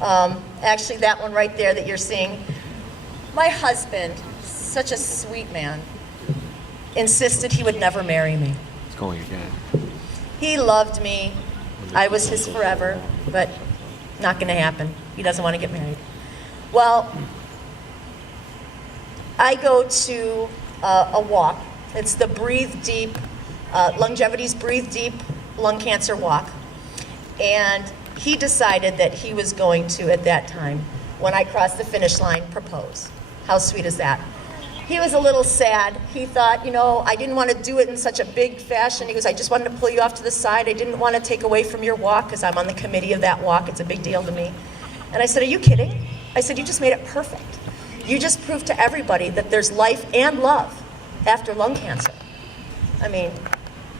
Actually, that one right there that you're seeing, my husband, such a sweet man, insisted he would never marry me. It's going again. He loved me. I was his forever, but not going to happen. He doesn't want to get married. Well, I go to a walk. It's the Breathe Deep, Longevity's Breathe Deep Lung Cancer Walk. And he decided that he was going to, at that time, when I crossed the finish line, propose. How sweet is that? He was a little sad. He thought, I didn't want to do it in such a big fashion. He goes, I just wanted to pull you off to the side. I didn't want to take away from your walk because I'm on the committee of that walk. It's a big deal to me. And I said, are you kidding? I said, you just made it perfect. You just proved to everybody that there's life and love after lung cancer. I mean,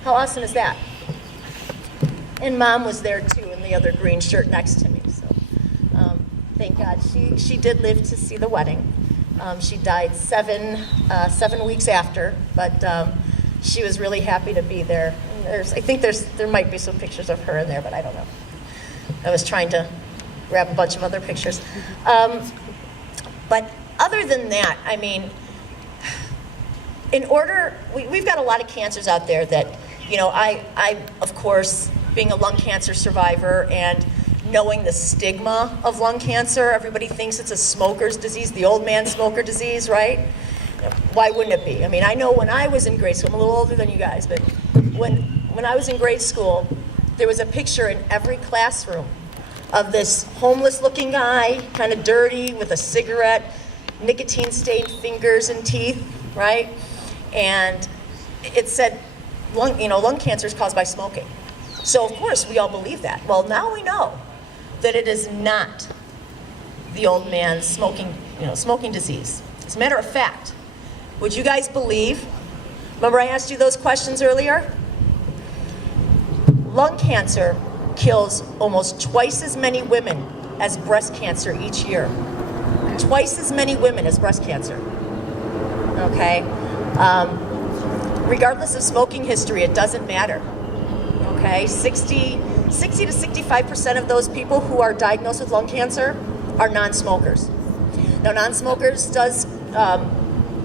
how awesome is that? And Mom was there too in the other green shirt next to me. So thank God. She did live to see the wedding. She died 7 weeks after, but she was really happy to be there. And I think there might be some pictures of her in there, but I don't know. I was trying to grab a bunch of other pictures. But other than that, I mean, we've got a lot of cancers out there that, I of course, being a lung cancer survivor and knowing the stigma of lung cancer, everybody thinks it's a smoker's disease, the old man smoker disease, right? Why wouldn't it be? I mean, I know when I was in grade school, I'm a little older than you guys, but when I was in grade school, there was a picture in every classroom of this homeless-looking guy, kind of dirty, with a cigarette, nicotine-stained fingers and teeth, right? And it said, lung cancer is caused by smoking. So, of course, we all believe that. Well, now we know that it is not the old man's smoking disease. As a matter of fact, would you guys believe, remember I asked you those questions earlier? Lung cancer kills almost twice as many women as breast cancer each year. Twice as many women as breast cancer. Okay? Regardless of smoking history, it doesn't matter. Okay? 60 to 65% of those people who are diagnosed with lung cancer are non-smokers. Now, non-smokers does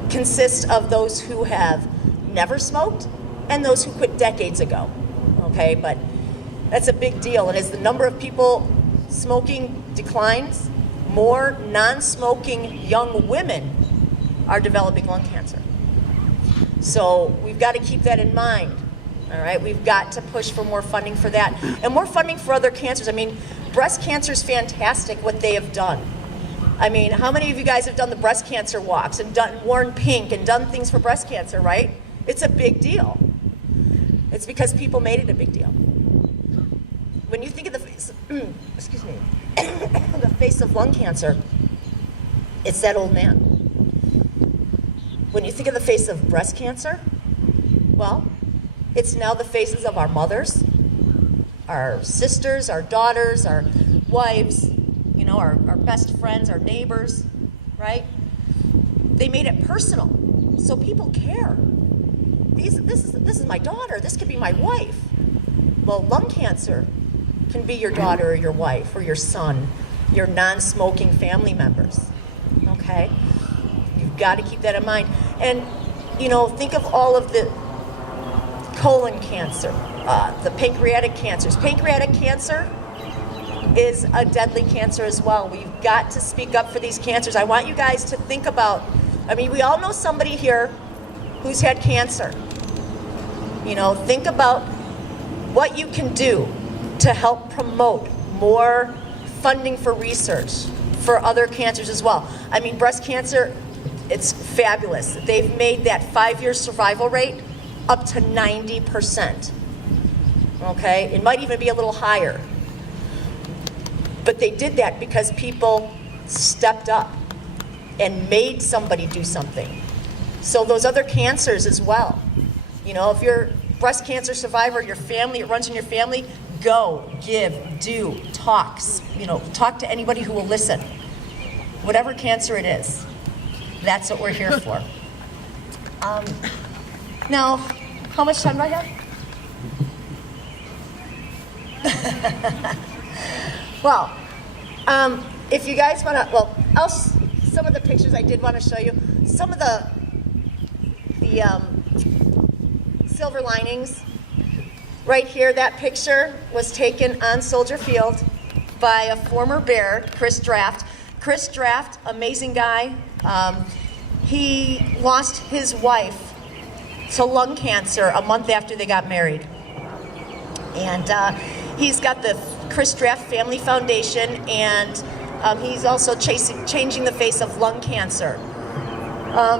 consist of those who have never smoked and those who quit decades ago. Okay? But that's a big deal. And as the number of people smoking declines, more non-smoking young women are developing lung cancer. So we've got to keep that in mind. All right, we've got to push for more funding for that and more funding for other cancers. I mean, breast cancer is fantastic what they have done. I mean, how many of you guys have done the breast cancer walks and worn pink and done things for breast cancer, right? It's a big deal. It's because people made it a big deal. When you think of the face, excuse me, the face of lung cancer, it's that old man. When you think of the face of breast cancer, well, it's now the faces of our mothers, our sisters, our daughters, our wives, our best friends, our neighbors, right? They made it personal, so people care. This is my daughter. This could be my wife. Well, lung cancer can be your daughter or your wife or your son, your non-smoking family members, okay? You've got to keep that in mind. And, think of all of the colon cancer, the pancreatic cancers. Pancreatic cancer is a deadly cancer as well. We've got to speak up for these cancers. I want you guys to think about, we all know somebody here who's had cancer. Think about what you can do to help promote more funding for research for other cancers as well. Breast cancer, it's fabulous. They've made that 5-year survival rate up to 90%. Okay? It might even be a little higher. But they did that because people stepped up and made somebody do something. So those other cancers as well. If you're a breast cancer survivor, your family, it runs in your family, go, give, do, talk. Talk to anybody who will listen. Whatever cancer it is, that's what we're here for. Now, how much time do I have? Well, If you guys want to, well, some of the pictures I did want to show you. Some of the silver linings. Right here, that picture was taken on Soldier Field by a former Bear, Chris Draft. Chris Draft, amazing guy. He lost his wife to lung cancer a month after they got married. And he's got the Chris Draft Family Foundation, and he's also changing the face of lung cancer.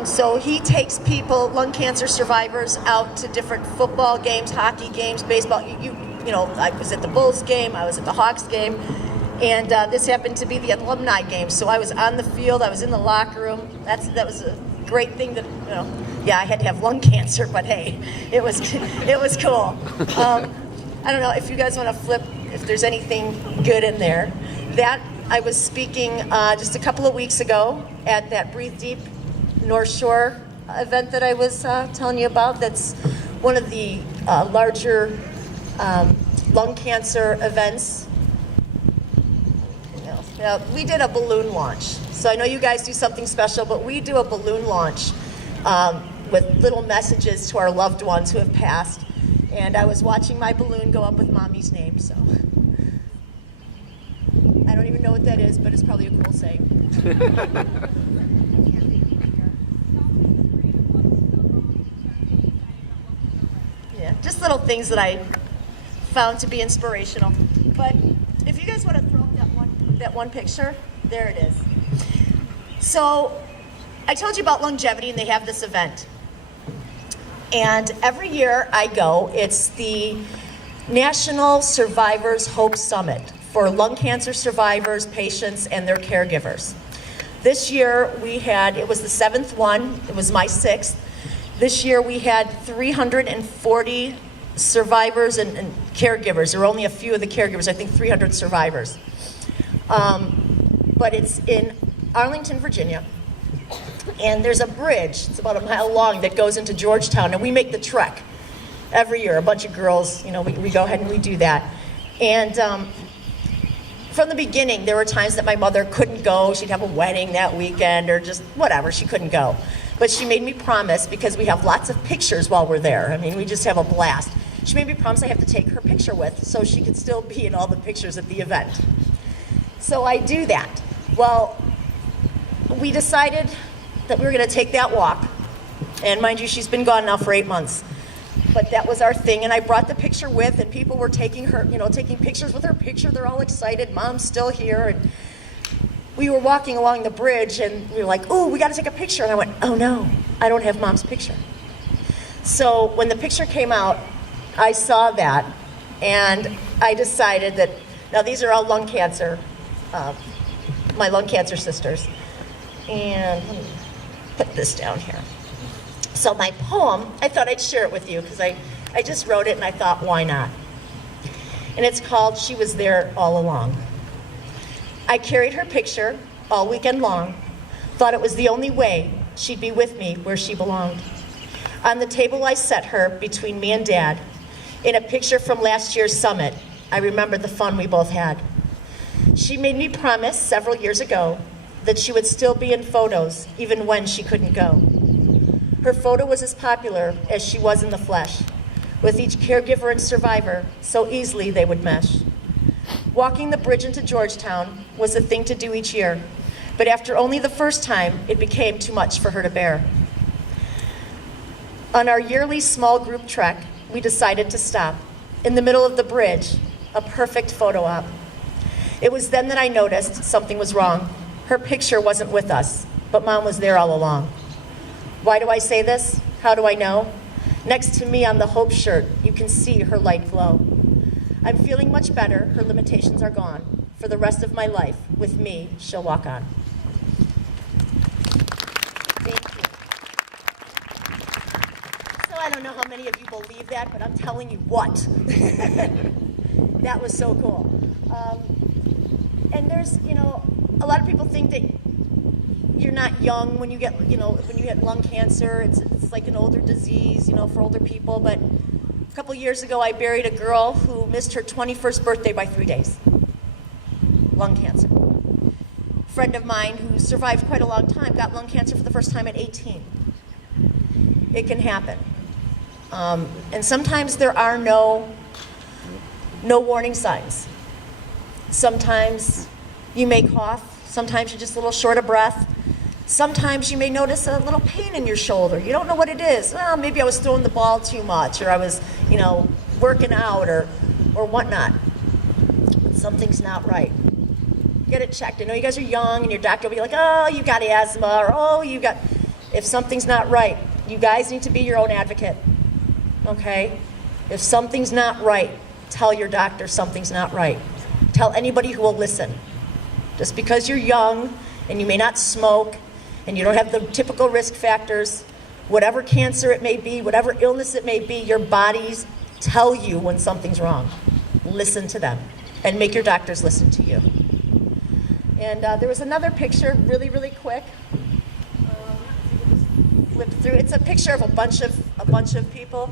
So he takes people, lung cancer survivors, out to different football games, hockey games, baseball. You know, I was at the Bulls game, I was at the Hawks game, and this happened to be the alumni game. So I was on the field, I was in the locker room. That was a great thing that, you know, yeah, I had to have lung cancer, but hey, it was cool. I don't know if you guys want to flip, if there's anything good in there. That I was speaking just a couple of weeks ago at that Breathe Deep North Shore event that I was telling you about. That's one of the larger lung cancer events. We did a balloon launch. So I know you guys do something special, but we do a balloon launch with little messages to our loved ones who have passed. And I was watching my balloon go up with Mommy's name, so. I don't even know what that is, but it's probably a cool saying. Yeah, just little things that I found to be inspirational. But if you guys want to throw up that one picture, there it is. So I told you about longevity, and they have this event. And every year I go, it's the National Survivors Hope Summit for lung cancer survivors, patients, and their caregivers. This year it was the 7th one, it was my 6th. This year we had 340 survivors and caregivers. There were only a few of the caregivers, I think 300 survivors. But it's in Arlington, Virginia. And there's a bridge, it's about a mile long, that goes into Georgetown, and we make the trek every year. A bunch of girls, you know, we go ahead and we do that. And from the beginning, there were times that my mother couldn't go. She'd have a wedding that weekend or just whatever, she couldn't go. But she made me promise, because we have lots of pictures while we're there. I mean, we just have a blast. She made me promise I have to take her picture with so she could still be in all the pictures at the event. So I do that. Well, we decided that we were going to take that walk. And mind you, she's been gone now for 8 months. But that was our thing, and I brought the picture with, and people were taking pictures with her picture. They're all excited. Mom's still here. And we were walking along the bridge, and we were like, "Oh, we got to take a picture." And I went, "Oh no, I don't have Mom's picture." So when the picture came out, I saw that, and I decided that, now these are all lung cancer, my lung cancer sisters. And let me put this down here. So my poem, I thought I'd share it with you, because I just wrote it and I thought, why not? And it's called She Was There All Along. I carried her picture all weekend long, thought it was the only way she'd be with me where she belonged. On the table I set her between me and Dad. In a picture from last year's summit, I remember the fun we both had. She made me promise several years ago that she would still be in photos even when she couldn't go. Her photo was as popular as she was in the flesh, with each caregiver and survivor so easily they would mesh. Walking the bridge into Georgetown was a thing to do each year, but after only the first time, it became too much for her to bear. On our yearly small group trek, we decided to stop in the middle of the bridge, a perfect photo op. It was then that I noticed something was wrong. Her picture wasn't with us, but Mom was there all along. Why do I say this? How do I know? Next to me on the Hope shirt, you can see her light glow. I'm feeling much better. Her limitations are gone. For the rest of my life, with me, she'll walk on. Thank you. So I don't know how many of you believe that, but I'm telling you what. That was so cool. And there's, a lot of people think that you're not young when you get, when you get lung cancer. It's like an older disease, for older people. But a couple years ago, I buried a girl who missed her 21st birthday by 3 days. Lung cancer. friend of mine who survived quite a long time got lung cancer for the first time at 18. It can happen. And sometimes there are no warning signs. Sometimes you may cough. Sometimes you're just a little short of breath. Sometimes you may notice a little pain in your shoulder. You don't know what it is. Well, maybe I was throwing the ball too much, or I was, working out, or whatnot. Something's not right. Get it checked. I know you guys are young, and your doctor will be like, oh, you got asthma, or oh, you got... If something's not right, you guys need to be your own advocate, okay? If something's not right, tell your doctor something's not right. Tell anybody who will listen. Just because you're young, and you may not smoke, and you don't have the typical risk factors, whatever cancer it may be, whatever illness it may be, your bodies tell you when something's wrong. Listen to them, and make your doctors listen to you. And there was another picture, really, really quick. Flip through. It's a picture of a bunch of people.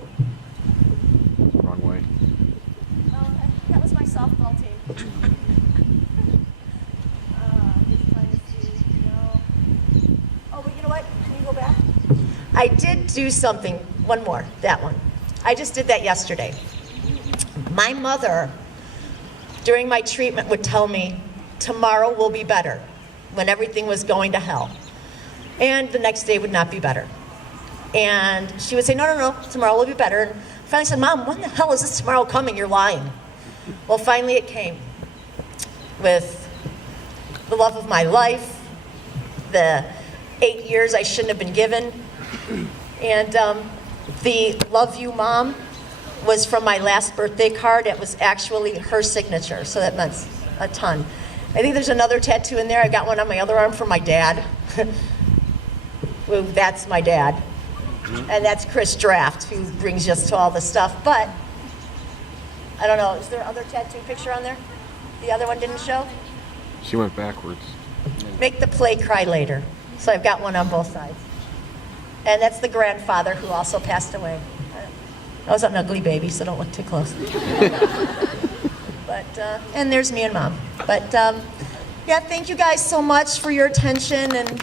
Wrong way. Oh, that was my softball team. Just trying to see. No. Oh, but you know what? Can you go back? I did do something. One more. That one. I just did that yesterday. My mother, during my treatment, would tell me, tomorrow will be better, when everything was going to hell. And the next day would not be better. And she would say, no, tomorrow will be better. And I finally said, Mom, when the hell is this tomorrow coming? You're lying. Well, finally it came. With the love of my life, the 8 years I shouldn't have been given, and the love you, Mom, was from my last birthday card. It was actually her signature, so that meant a ton. I think there's another tattoo in there. I got one on my other arm from my dad. Well, that's my dad. And that's Chris Draft, who brings us to all this stuff. But, I don't know, is there other tattoo picture on there? The other one didn't show? She went backwards. Make the play cry later. So I've got one on both sides. And that's the grandfather who also passed away. I was an ugly baby, so don't look too close. But, and there's me and Mom. But, yeah, thank you guys so much for your attention, and